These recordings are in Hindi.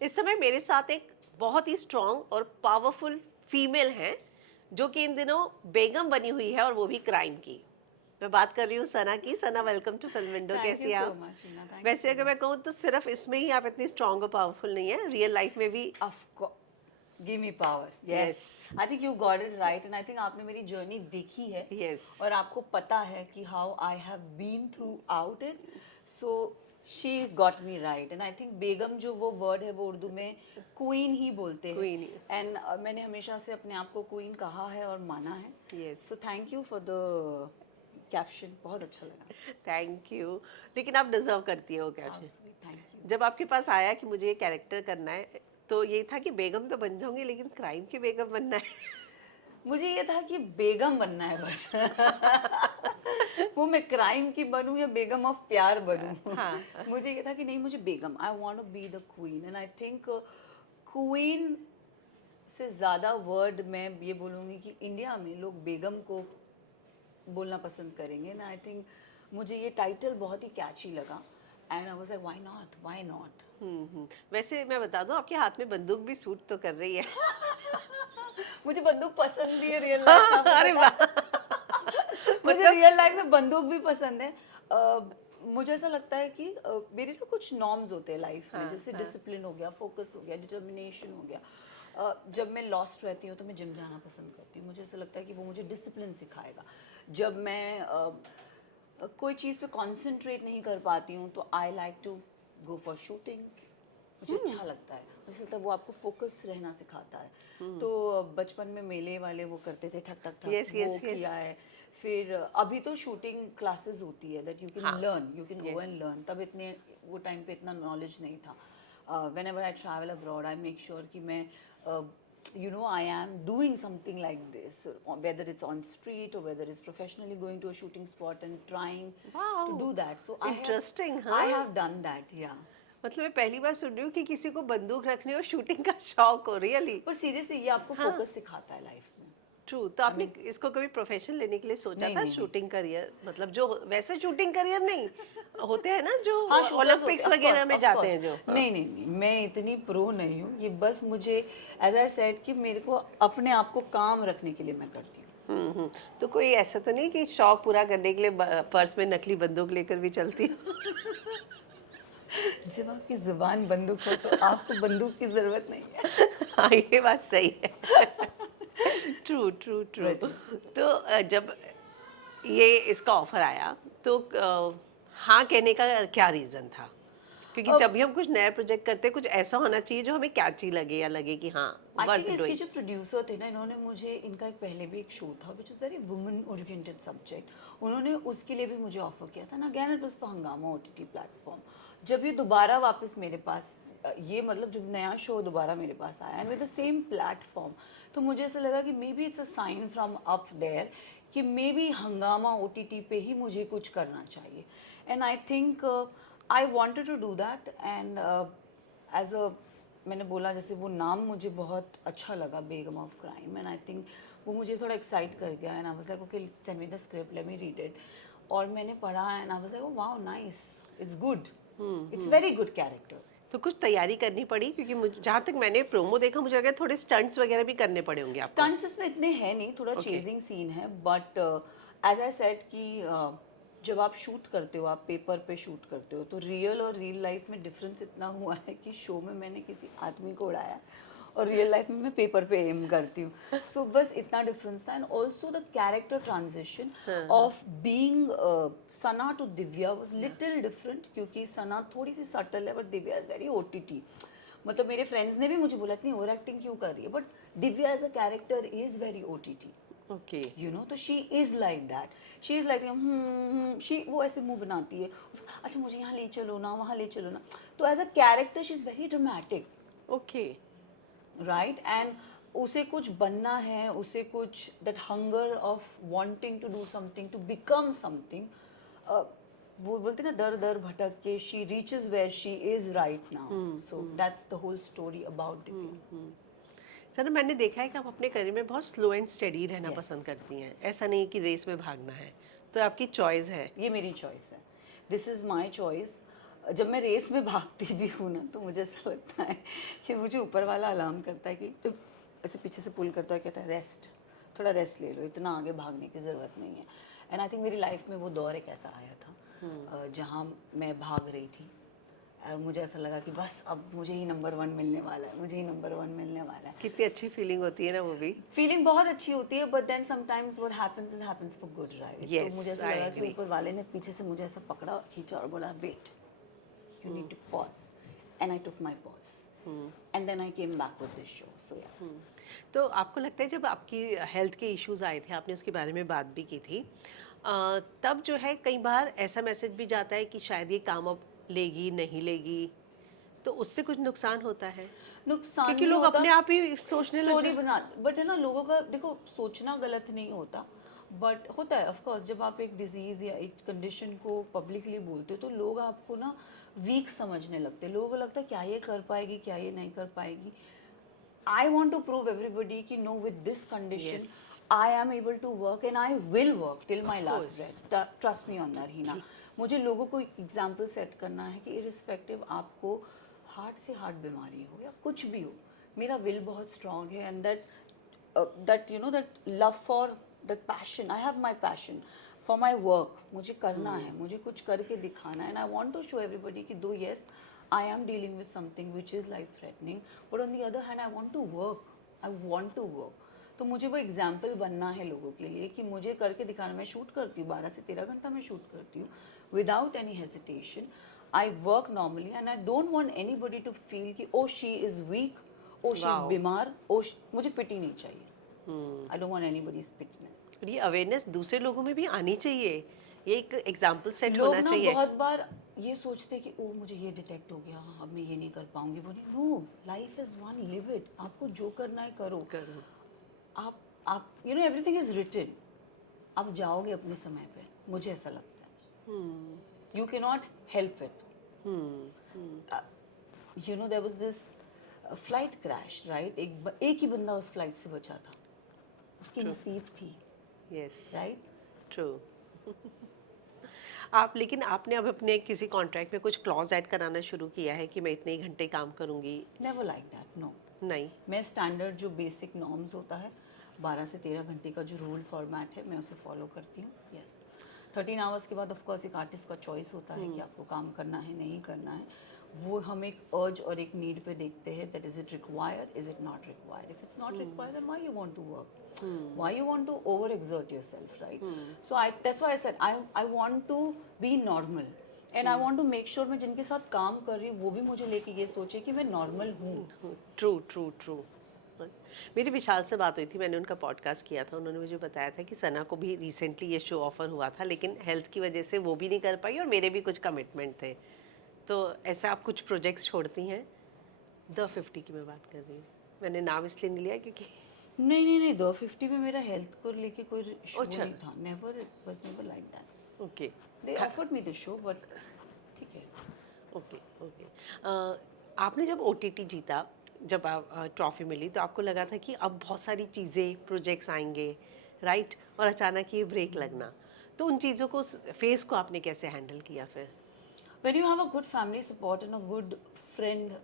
इस समय मेरे साथ एक बहुत ही स्ट्रॉन्ग और पावरफुल फीमेल है जो कि इन दिनों बेगम बनी हुई है और वो भी क्राइम की। मैं बात कर रही हूँ सना की। Sana, welcome to Film Window. Thank कैसी यू हैं सो आप? मच रीना, थैंक यू वैसे सो अगर मैं मच। कहूँ तो सिर्फ इसमें ही आप इतनी स्ट्रॉन्ग और पावरफुल नहीं है, रियल लाइफ में भी। Of course, give me power. Yes, yes. I think you got it right and I think आपने मेरी जर्नी देखी है यस। और आपको पता है कि how I have been throughout it. So she got me right and I think बेगम जो वो वर्ड है वो उर्दू में क्वीन ही बोलते हैं। क्वीन। एंड मैंने हमेशा से अपने आप को क्वीन कहा है और माना है। Yes. So thank you for the caption, बहुत अच्छा लगा। Thank you. लेकिन आप डिजर्व करती है वो how caption. Sweet, thank you. जब आपके पास आया कि मुझे ये कैरेक्टर करना है तो ये था कि बेगम तो बन जाऊंगी लेकिन क्राइम की बेगम बनना है। मुझे ये था कि बेगम बनना है बस। वो मैं क्राइम की बनूं या बेगम ऑफ प्यार बनूं। हाँ। मुझे ये था कि नहीं, मुझे बेगम, I want to be the queen and I think queen से ज़्यादा वर्ड मैं ये बोलूँगी कि इंडिया में लोग बेगम को बोलना पसंद करेंगे ना। आई थिंक मुझे ये टाइटल बहुत ही कैची लगा and I was like why not, why not. वैसे मैं बता दूं आपके हाथ में बंदूक भी सूट तो कर रही है। मुझे बंदूक पसंद भी है रियल लाइफ में, हाँ, आपको अरे पता वाह। है। मुझे मतलब। रियल लाइफ में बंदूक भी पसंद है। मुझे ऐसा लगता है कि मेरे ना कुछ नॉर्म्स होते हैं लाइफ में, हाँ जैसे हाँ। डिसिप्लिन हो गया, फोकस हो गया, डिटर्मिनेशन हो गया। जब मैं लॉस्ट रहती हूँ तो मैं जिम जाना पसंद करती हूँ। मुझे ऐसा लगता है कि वो मुझे डिसिप्लिन सिखाएगा। जब मैं कोई चीज़ पे कंसंट्रेट नहीं कर पाती हूँ तो I like to go for shootings. मुझे अच्छा लगता है, मुझे लगता है वो आपको फोकस रहना सिखाता है। तो बचपन में मेले वाले वो करते थे, ठक ठक ठक, यस वो यस यस। किया है। फिर अभी तो शूटिंग क्लासेस होती है दैट यू कैन हाँ। Learn, you can go yes. And learn. तब इतने वो टाइम पे इतना नॉलेज नहीं था। When ever I travel abroad I make sure कि मैं I am doing something like this, whether it's on street or whether it's professionally going to a shooting spot and trying to wow. do that. So interesting. I हाँ। have done that, yeah. मतलब मैं पहली बार सुन रही हूँ कि किसी को बंदूक रखने और शूटिंग का शौक हो। रियली? पर सीरियसली ये आपको हाँ। फोकस सिखाता है लाइफ में। ट्रू। तो आई आपने मीन, इसको कभी प्रोफेशन लेने के लिए सोचा नहीं था? नहीं नहीं। शूटिंग करियर मतलब जो वैसे शूटिंग करियर नहीं होते हैं ना जो हाँ, शूटर्स होते ओलंपिक्स हैं, ऑफ वगैरह कोर्स में ऑफ जाते कोर्स। हैं जो। हाँ। नहीं नहीं नहीं, मैं इतनी प्रो नहीं हूँ। ये बस मुझे, एज आई सेड, कि मेरे को अपने आप को काम रखने के लिए मैं करती हूँ। हम्म। तो कोई ऐसा तो नहीं कि शौक पूरा करने के लिए पर्स में नकली बंदूक लेकर भी चलती हो? जब आपकी जुबान बंदूक हो तो आपको बंदूक की जरूरत नहीं है। हाँ, ये बात सही है। True true true. वही। तो जब ये इसका ऑफर आया तो हाँ कहने का क्या रीज़न था? क्योंकि अब जब भी हम कुछ नया प्रोजेक्ट करते हैं कुछ ऐसा होना चाहिए जो हमें कैची लगे या लगे कि हाँ आई थिंक वर्थ इसके डूइंग। जो प्रोड्यूसर थे ना, इन्होंने मुझे, इनका एक पहले भी एक शो था which is very women oriented subject, उन्होंने उसके लिए भी मुझे ऑफर किया था ना। अगैन इट वाज फॉर हंगामा ओटीटी प्लेटफॉर्म। जब ये दोबारा वापस मेरे पास, ये मतलब जब नया शो दोबारा मेरे पास आया and with the same platform, तो मुझे ऐसा लगा कि maybe it's a sign from up there कि मे बी हंगामा ओटीटी पे ही मुझे कुछ करना चाहिए। And I think I wanted to do that and as a, मैंने बोला जैसे वो नाम मुझे बहुत अच्छा लगा, Begum of Crime, and I think वो मुझे थोड़ा एक्साइट कर गया। And I was like okay, send me the script, let me read it. और मैंने पढ़ा and I was like wow nice, it's good, it's very good character. तो कुछ तैयारी करनी पड़ी क्योंकि मुझे जहाँ तक मैंने प्रोमो देखा मुझे लगा थोड़े स्टंट्स वगैरह भी करने पड़े होंगे आपको। स्टंट्स इसमें इतने हैं नहीं, थोड़ा ओके। चेजिंग सीन है, बट एज आई सेड कि जब आप शूट करते हो, आप पेपर पे शूट करते हो, तो रियल और रियल लाइफ में डिफरेंस इतना हुआ है कि शो में मैंने किसी आदमी को उड़ाया और रियल लाइफ में मैं पेपर पे एम करती हूँ। सो बस इतना डिफरेंस था। And also the character transition of being Sana to Divya was little different, क्योंकि सना थोड़ी सी सटल है but Divya is very OTT. मतलब मेरे फ्रेंड्स ने भी मुझे बोला इतनी ओवर एक्टिंग क्यों कर रही है, but Divya as a character is very OTT, okay. You know. तो she is like that, she is like she, वो ऐसे मुंह बनाती है अच्छा मुझे यहाँ ले चलो ना, वहाँ ले चलो ना। तो as a character she is very dramatic, okay. Right. And उसे कुछ बनना है, उसे कुछ, that hunger of wanting to do something, to become something, वो बोलते हैं ना, दर दर भटक के she reaches where she is right now. So that's the whole story about Divya. Sir मैंने देखा है कि आप अपने करियर में बहुत स्लो एंड स्टेडी रहना यस, पसंद करती हैं, ऐसा नहीं कि रेस में भागना है। तो आपकी चॉइस है। ये मेरी चॉइस है, दिस इज़ माई चॉइस। जब मैं रेस में भागती भी हूँ ना, तो मुझे ऐसा लगता है कि मुझे ऊपर वाला अलार्म करता है कि ऐसे पीछे से पुल करता है, कहता है रेस्ट, थोड़ा रेस्ट ले लो, इतना आगे भागने की ज़रूरत नहीं है। एंड आई थिंक मेरी लाइफ में वो दौर एक ऐसा आया था जहाँ मैं भाग रही थी और मुझे ऐसा लगा कि बस अब मुझे ही नंबर 1 मिलने वाला है, मुझे ही नंबर 1 मिलने वाला है। कितनी अच्छी फीलिंग होती है ना वो भी। फीलिंग बहुत अच्छी होती है, but then sometimes what happens is happens for good, right? Yes, तो मुझे ऐसा I लगा कि agree. ऊपर वाले ने पीछे से मुझे ऐसा पकड़ा, खींचा और बोला wait, you need to pause, and I took my pause, and then I came back with this show. So yeah. तो आपको लगता है जब आपकी हेल्थ के इश्यूज आए थे, आपने उसके बारे में बात भी की थी, तब जो है कई बार ऐसा मैसेज भी जाता है कि शायद ये काम अब लेगी नहीं लेगी, तो उससे कुछ नुकसान होता है? नुकसान क्योंकि नहीं लोग होता, अपने आप ही सोचने लग स्टोरी जाते बना, बट है ना, लोगों का देखो सोचना गलत नहीं होता, बट होता है ऑफ कोर्स। जब आप एक डिजीज या एक कंडीशन को पब्लिकली बोलते हो तो लोग आपको ना वीक समझने लगते हैं, लोगों को लगता है क्या ये कर पाएगी, क्या ये नहीं कर पाएगी। I want to prove everybody कि no, with this condition Yes. I am able to work and I will work till my Of last course. breath. Trust me on that, Hina. मुझे लोगों को एग्जाम्पल सेट करना है कि इरिस्पेक्टिव आपको हार्ट से हार्ट बीमारी हो या कुछ भी हो, मेरा विल बहुत स्ट्रांग है, and that you know that love for that passion, I have my passion for my work, मुझे करना है, मुझे कुछ करके दिखाना है, and I want to show everybody कि though yes I am dealing with something which is life threatening, but on the other hand I want to work, I want to work. तो मुझे वो एग्जाम्पल बनना है लोगों के लिए कि मुझे करके दिखाना। मैं शूट करती हूँ 12 से 13 घंटा मैं शूट करती हूँ without any hesitation, I work normally, and I don't want anybody to feel कि oh she is weak, oh she is Wow. बीमार, मुझे पिटी नहीं चाहिए। I don't want anybody's pitiness. और ये अवेयरनेस दूसरे लोगों में भी आनी चाहिए, ये एक एग्जाम्पल सेट लोग होना ना चाहिए। बहुत बार ये सोचते कि ओ मुझे ये डिटेक्ट हो गया, अब मैं ये नहीं कर पाऊंगी, वो नहीं। No, life is one, live it, आपको जो करना है करो। करो। आप you know everything is written, आप जाओगे अपने समय पे, मुझे ऐसा लगता है। You can not help it. You know there was this flight crash, right? एक ही बंदा उस फ्लाइट से बचा था, उसकी नसीब थी, यस, राइट? ट्रू। आप लेकिन आपने अब अपने किसी कॉन्ट्रैक्ट में कुछ क्लॉज ऐड कराना शुरू किया है कि मैं इतने ही घंटे काम करूंगी? Never like that, no. नहीं। मैं स्टैंडर्ड जो बेसिक नॉर्म्स होता है 12 से 13 घंटे का जो रूल फॉर्मेट है मैं उसे फॉलो करती हूँ। यस, 13 आवर्स के बाद ऑफ कोर्स एक आर्टिस्ट का चॉइस होता है कि आपको काम करना है नहीं करना है। वो हम एक अर्ज और एक नीड पे देखते हैं, that is it required, is it not required. If it's not required then why you want to work, why you want to over exert yourself, right? So that's why I said I want to be normal, and I want to make sure मैं जिनके साथ काम कर रही हूँ वो भी मुझे लेके ये सोचे कि मैं नॉर्मल हूँ। True true true. मेरी विशाल से बात हुई थी, मैंने उनका पॉडकास्ट किया था, उन्होंने मुझे बताया था कि सना को भी रिसेंटली ये शो ऑफर हुआ था, लेकिन हेल्थ की वजह से वो भी नहीं कर पाई और मेरे भी कुछ कमिटमेंट थे। तो ऐसा आप कुछ प्रोजेक्ट्स छोड़ती हैं? द 50 की मैं बात कर रही हूँ, मैंने नाम इसलिए नहीं लिया क्योंकि नहीं, 250 में मेरा हेल्थ को लेके कोई शो अच्छा। नहीं था, never, it was never like that. Okay they offered me the show, but ठीक है। Okay okay. आपने जब OTT जीता, जब आप ट्रॉफी मिली, तो आपको लगा था कि अब बहुत सारी चीज़ें प्रोजेक्ट्स आएंगे, राइट? और अचानक ये ब्रेक लगना, तो उन चीज़ों को, फेस को आपने कैसे हैंडल किया फिर? When you have a good family support and a good friend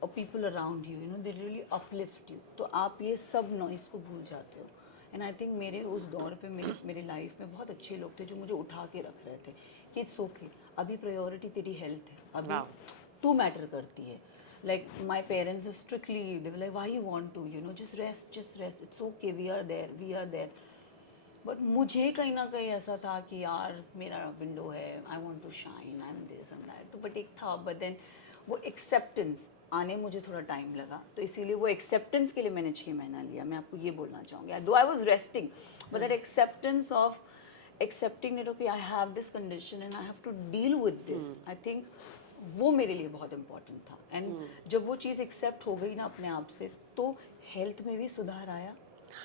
or people around you, you know, they really uplift you. तो आप ये सब नॉइस को भूल जाते हो। एंड आई थिंक मेरे उस दौर पे मेरी लाइफ में बहुत अच्छे लोग थे जो मुझे उठा के रख रहे थे कि इट्स ओके, अभी प्रायोरिटी तेरी हेल्थ है, अभी Wow. तू मैटर करती है। Like my parents are strictly, they were like why you want to, you know, just rest, it's okay, we are there. But मुझे कहीं ना कहीं ऐसा था कि यार मेरा विंडो है, I want to shine, I am this and that. तो बट एक था, बट देन वो एक्सेप्टेंस आने मुझे थोड़ा टाइम लगा, तो इसीलिए वो एक्सेप्टेंस के लिए मैंने 6 महीना लिया। मैं आपको ये बोलना चाहूँगी, though I was resting, but that acceptance of accepting it, okay I have this condition and I have to deal with this, I think वो मेरे लिए बहुत इंपॉर्टेंट था। एंड जब वो चीज़ एक्सेप्ट हो गई ना अपने आप से, तो हेल्थ में भी सुधार आया,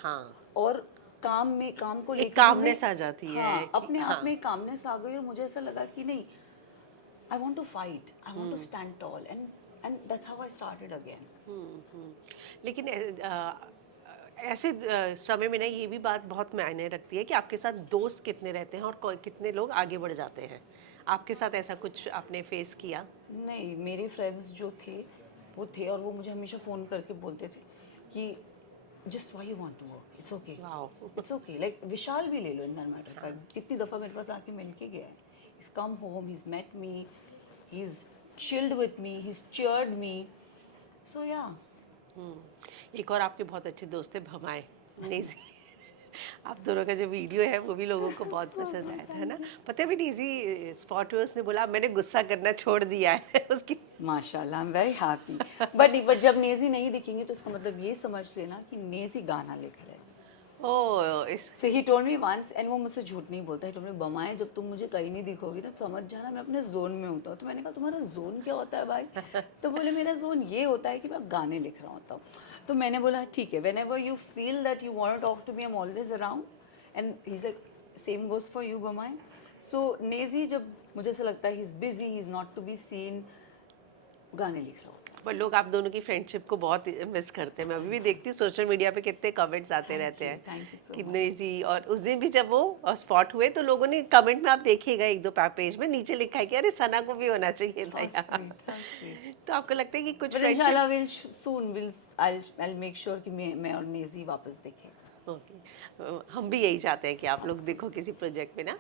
हाँ, और काम को लेकर एक कामनेस आ जाती है हाँ, कि अपने हाँ, आप में कामनेस आ गई, और मुझे ऐसा लगा कि नहीं, I want to fight, I want to stand tall, and that's how I started again. लेकिन ऐसे समय में ना ये भी बात बहुत मायने रखती है कि आपके साथ दोस्त कितने रहते हैं और कितने लोग आगे बढ़ जाते हैं। आपके साथ ऐसा कुछ आपने फेस किया? नहीं, मेरे फ्रेंड्स जो थे वो थे, और वो मुझे हमेशा फ़ोन करके बोलते थे कि just why you want to work, it's okay, wow! It's okay. Like Vishal भी ले लो, इन दैट मैटर फैक्ट, कितनी दफ़ा मेरे पास आके मिल के गया है। He is come home, he is met me, he is chilled with me, he is cheered me, so yeah. एक और आपके बहुत अच्छे दोस्त थे भमाए, नेज़ी। आप दोनों का जो वीडियो है वो भी लोगों को बहुत पसंद आया था, है ना? पता है अभी नेज़ी स्पॉट हुए, उसने बोला मैंने गुस्सा करना छोड़ दिया है उसकी। माशाल्लाह, I am very happy. But जब नेज़ी नहीं दिखेंगे तो इसका मतलब ये समझ लेना कि नेज़ी गाना लिख रहे हैं। ओह! इस so he told me once, and वो मुझसे झूठ नहीं बोलता, ही टोल्ड मी, बमाए जब तुम मुझे कहीं नहीं दिखोगी तो समझ जाना मैं अपने जोन में होता हूँ। तो मैंने कहा तुम्हारा जोन क्या होता है भाई? तो बोले मेरा जोन ये होता है कि मैं गाने लिख रहा होता हूँ। तो मैंने बोला ठीक है, whenever you feel that you want to talk to me, I am always around, and he is like same goes for you बमाए। सो नेजी जब मुझे ऐसा लगता है he is busy, he is not to be seen, गाने लिख रहा होता है। पर लोग आप दोनों की फ्रेंडशिप को बहुत मिस करते हैं। मैं अभी भी देखती हूँ सोशल मीडिया पे कितने कमेंट्स आते रहते हैं थैंक यू सो कि मच। नेज़ी, और उस दिन भी जब वो स्पॉट हुए तो लोगों ने कमेंट में, आप देखिएगा एक दो पेज में नीचे लिखा है कि अरे सना को भी होना चाहिए था यहाँ। तो आपको लगता है कि कुछ बट फ्रेंडशिप, इंशाल्लाह will soon will I make sure कि मैं और नेजी वापस देखें। ओके, हम भी यही चाहते हैं कि आप लोग देखो किसी प्रोजेक्ट में ना।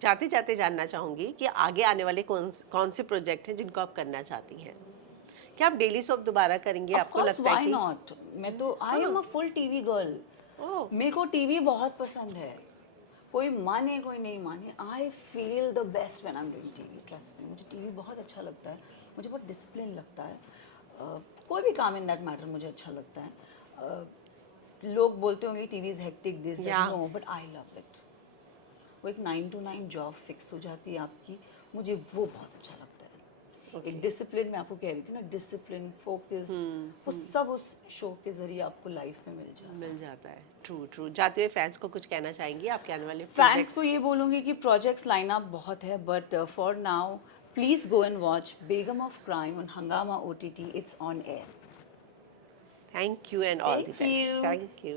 जाते जाते जानना चाहूँगी कि आगे आने वाले कौन से प्रोजेक्ट हैं जिनको आप करना चाहती हैं? क्या आप डेली सोप दोबारा करेंगे? ऑफ आपको कोर्स, लगता है व्हाई कि नॉट। मैं तो I am a full TV girl. Oh, मेरे को टीवी बहुत पसंद है, कोई माने कोई नहीं माने, I feel the best when I am doing TV, trust me. मुझे टीवी बहुत अच्छा लगता है, मुझे बहुत डिसिप्लिन लगता है। कोई भी काम इन दैट मैटर मुझे अच्छा लगता है। लोग बोलते होंगे TV is hectic this that, yeah no, but I love it. वो एक 9 to 9 जॉब फिक्स हो जाती है आपकी, मुझे वो बहुत अच्छा लगता है। एक डिसिप्लिन, मैं आपको कह रही थी ना, डिसिप्लिन, फोकस, वो सब उस शो के जरिए आपको लाइफ में मिल जाता है। मिल जाता है। True true. जाते हुए फैंस को कुछ कहना चाहेंगी आपके आने वाले फैंस को प्रोजेक्ट्स? ये बोलूँगी कि प्रोजेक्ट्स लाइन अप बहुत है, but for now please go and watch Begum of crime on हंगामा OTT, it's on air. Thank you and all the thank best. You. Thank you.